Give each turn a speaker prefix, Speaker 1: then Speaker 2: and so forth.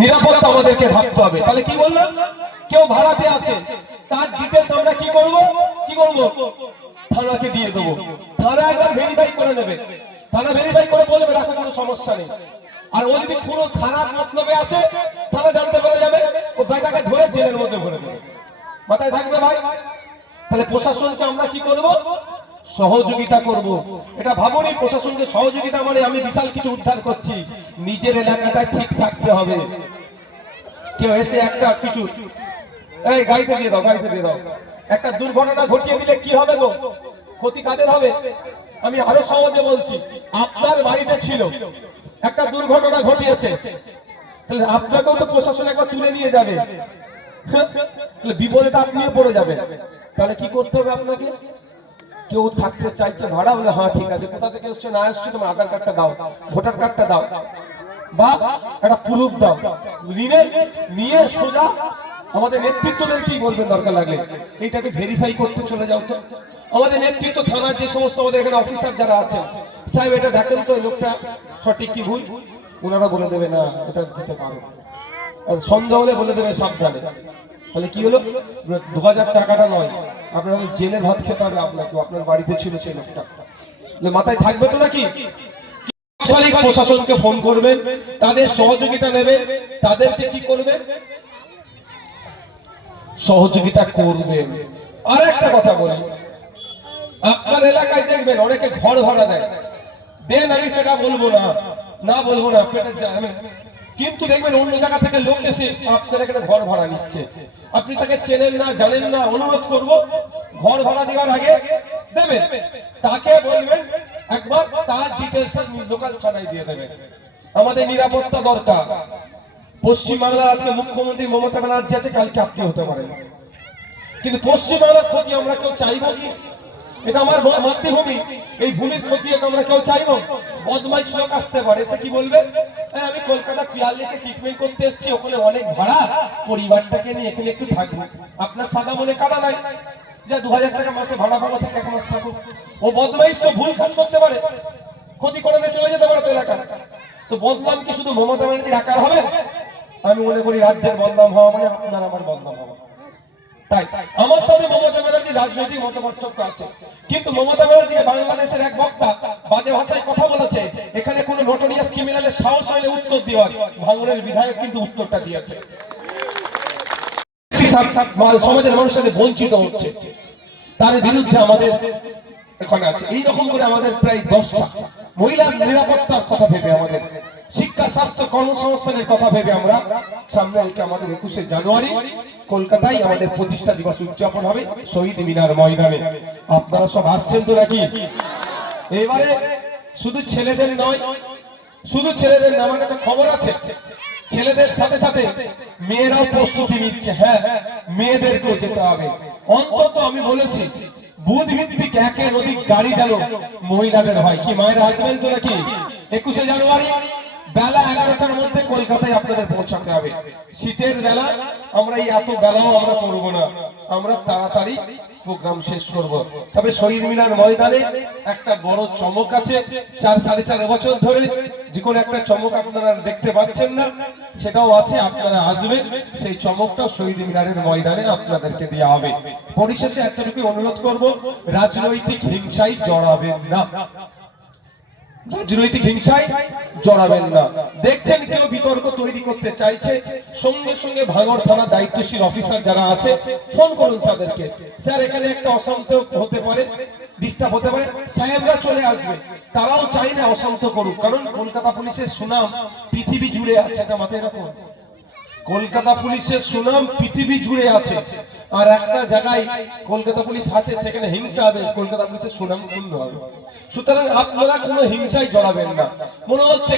Speaker 1: নিরাপত্তা আমাদেরকে ভাবতে হবে। তাহলে কি বললাম কেউ ভাড়াতে আছে। তার ডিটেলস আমরা কি করব? কি করব? থানাকে দিয়ে দেবো। থানা একবার ভেরিফাই করে নেবে। থানা ভেরিফাই করে বলবে রাখো কোনো সমস্যা নেই। আর ও যদি পুরো থানার মতলবে আসে, থানা জানতে পেরে যাবে। ও বেটাকে ধরে জেলের মধ্যে ভরে দেবে। মাথায় থাকবে ভাই? তাহলে প্রশাসনকে আমরা কি করব? সহযোগিতা করব। এটা ভাবনি প্রশাসনকে সহযোগিতা মানে আমি বিশাল কিছু উদ্ধার করছি। নিজের এলাকাটা ঠিক থাকতে হবে। কেউ এসে একটা কিছু এই, গাড়িতে দিয়ে দাও, গাড়িতে দিয়ে দাও। একটা দুর্ঘটনা ঘটিয়ে দিলে কি হবে গো? ক্ষতি কাদের হবে? আমি আরও সহজে বলছি, আপনার বাড়িতে ছিল, একটা দুর্ঘটনা ঘটিয়েছে। তাহলে আপনাকেও তো প্রশাসন একবার তুলে নিয়ে যাবে। তাহলে বিপদে তো আপনিও পড়ে যাবেন। তাহলে কি করতে হবে আপনাকে? কেউ থাকতে চাইছে ভাড়া বলে হ্যাঁ ঠিক আছে। কোথা থেকে এসছো? না এসছো তোমার আধার কার্ডটা দাও, ভোটার কার্ডটা দাও। বা একটা প্রুফ দাও। নিয়ে নিয়ে সোজা আমাদের নেতৃত্বদের কি বলবেন দরকার লাগলে, এইটাকে ভেরিফাই করতে চলে যাও তো। আমাদের নেতৃত্ব থানার যে সমস্ত আমাদের এখানে অফিসার যারা আছেন, সাহেব, এটা দেখেন তো, এই লোকটা সঠিক কি ভুল? ওনারা বলে দেবে, না, এটা দিতে পারো। সন্দেহ হলে বলে দেবে, সাবধানে। তাহলে কি হলো? দু হাজার টাকাটা নয়। আপনার জেলে ভাত খেতে হবে আপনাকে, আপনার বাড়িতে ছিল সেই লোকটা। মাথায় থাকবে তো নাকি? প্রশাসনকে ফোন করবেন তাদের সহযোগিতা নেবে, তাদেরকে কি করবেন সহযোগিতা করবেন আর একটা কথা বলি, আপনার এলাকায় দেখবেন, অনেকে ঘর ভাড়া দেয়। দেন আমি সেটা বলব না না বলব না, পেটের কিন্তু দেখবেন অন্য জায়গা থেকে লোক এসে আপনার এখানে ঘর ভাড়া নিচ্ছে। আপনি তাকে চেনেন না, জানেন না, অনুরোধ করব, ঘর ভাড়া দেওয়ার আগে দেবেন। তাকে বলবেন, একবার তার ডিটেলস লোকাল থানায় দিয়ে দেবেন। আমাদের নিরাপত্তা দরকার। পশ্চিমবাংলার আজকে মুখ্যমন্ত্রী মমতা ব্যানার্জি আছে, কালকে আপনি হতে পারেন। কিন্তু পশ্চিমবাংলার ক্ষতি আমরা কেউ চাইব কি? এটা আমার মাতৃভূমি। এই ভূমির ক্ষতি আমরা কেউ চাইব? বদমাইশ লোক আসতে পারে সে কি বলবে? "হ্যাঁ, আমি কলকাতা পিয়ারলেসে ট্রিটমেন্ট করতে এসেছি ওখানে অনেক ভাড়া। পরিবারটাকে নিয়ে এখানে একটু থাকব। আপনার সাদা মনে কাদা নাই? যে দু হাজার টাকা মাসে ভাড়া ভাড়া থেকে এক মাস থাকুক। ও বদমাইশ তো ভুল কাজ করতে পারে। ক্ষতি করে চলে যেতে পারে তো এলাকা। তো বদনাম কি শুধু মমতা ব্যানার্জির আকার হবে? আমি মনে করি রাজ্যের বদনাম হওয়া মানে আপনার আমার বদনাম হওয়া। তাই আমার সাথে মমতা রাজনৈতিক আছে। কিন্তু মমতা ব্যানার্জিকে বাংলাদেশের এক বক্তা বাজে ভাষায় কথা বলেছে, এখানে কোনো নোটোরিয়াস ক্রিমিনালের সাহস উত্তর দেওয়ার। ভাঙড়ের বিধায়ক কিন্তু উত্তরটা দিয়েছে। সমাজের বঞ্চিত হচ্ছে। তার বিরুদ্ধে আমাদের এখানে আছে। এইরকম করে আমাদের প্রায় দশটা। মহিলার নিরাপত্তার কথা ভেবে আমাদের, শিক্ষা, স্বাস্থ্য, কর্মসংস্থানের কথা ভেবে আমরা সামনে রেখে আমাদের একুশে জানুয়ারি, কলকাতায় আমাদের প্রতিষ্ঠা দিবস উদযাপন হবে শহীদ মিনার ময়দানে। আপনারা সব আসছেন তো নাকি? এবারে শুধু ছেলেদের নয়, শুধু ছেলেদের না আমার কাছে খবর আছে। ছেলেদের সাথে সাথে মেয়েরাও প্রস্তুতি নিচ্ছে। হ্যাঁ মেয়েদেরকেও যেতে হবে। অন্তত আমি বলেছি বুধ ভিত্তিক একে অধিক গাড়ি যেন মহিলাদের হয়। কি মায়ের আসবেন তো নাকি? একুশে জানুয়ারি? বেলা এগারোটার মধ্যে কলকাতায় আপনাদের পৌঁছাতে হবে। শীতের বেলা আমরা এই এত বেলাও আমরা করব না। আমরা তাড়াতাড়ি প্রোগ্রাম শেষ করব। তবে শহীদ মিনার ময়দানে একটা বড় চমক আছে। চার, সাড়ে চার বছর ধরে যে কোনো একটা চমক আপনারা দেখতে পাচ্ছেন না, সেটাও আছে, আপনারা আসবেন। সেই চমকটা শহীদ মিনারের ময়দানে আপনাদেরকে দেওয়া হবে। পরিশেষে এতটুকু অনুরোধ করব, রাজনৈতিক হিংসায় জড়াবেন না। রাজনৈতিক হিংসায় জড়াবেন না। দেখছেন কেউ বিতর্ক তৈরি করতে চাইছে, সঙ্গে সঙ্গে ভাঙড় থানা দায়িত্বশীল অফিসার যারা আছে, ফোন করুন তাদেরকে। স্যার, এখানে একটা অশান্ত হতে পারে ডিস্টার্ব হতে পারে। সাহেবরা চলে আসবে, তারাও চাই না অশান্ত করুক। কারণ কলকাতা পুলিশের সুনাম পৃথিবী জুড়ে আছে। এটা মাথায় রাখুন। কলকাতা পুলিশের সুনাম পৃথিবী জুড়ে আছে। আর একটা জায়গায় কলকাতা পুলিশ আছে, সেখানে হিংসা হবে, কলকাতা পুলিশের সুনাম ক্ষুণ্ণ হবে। সুতরাং আপনারা কোনো হিংসায় জড়াবেন না। মনে হচ্ছে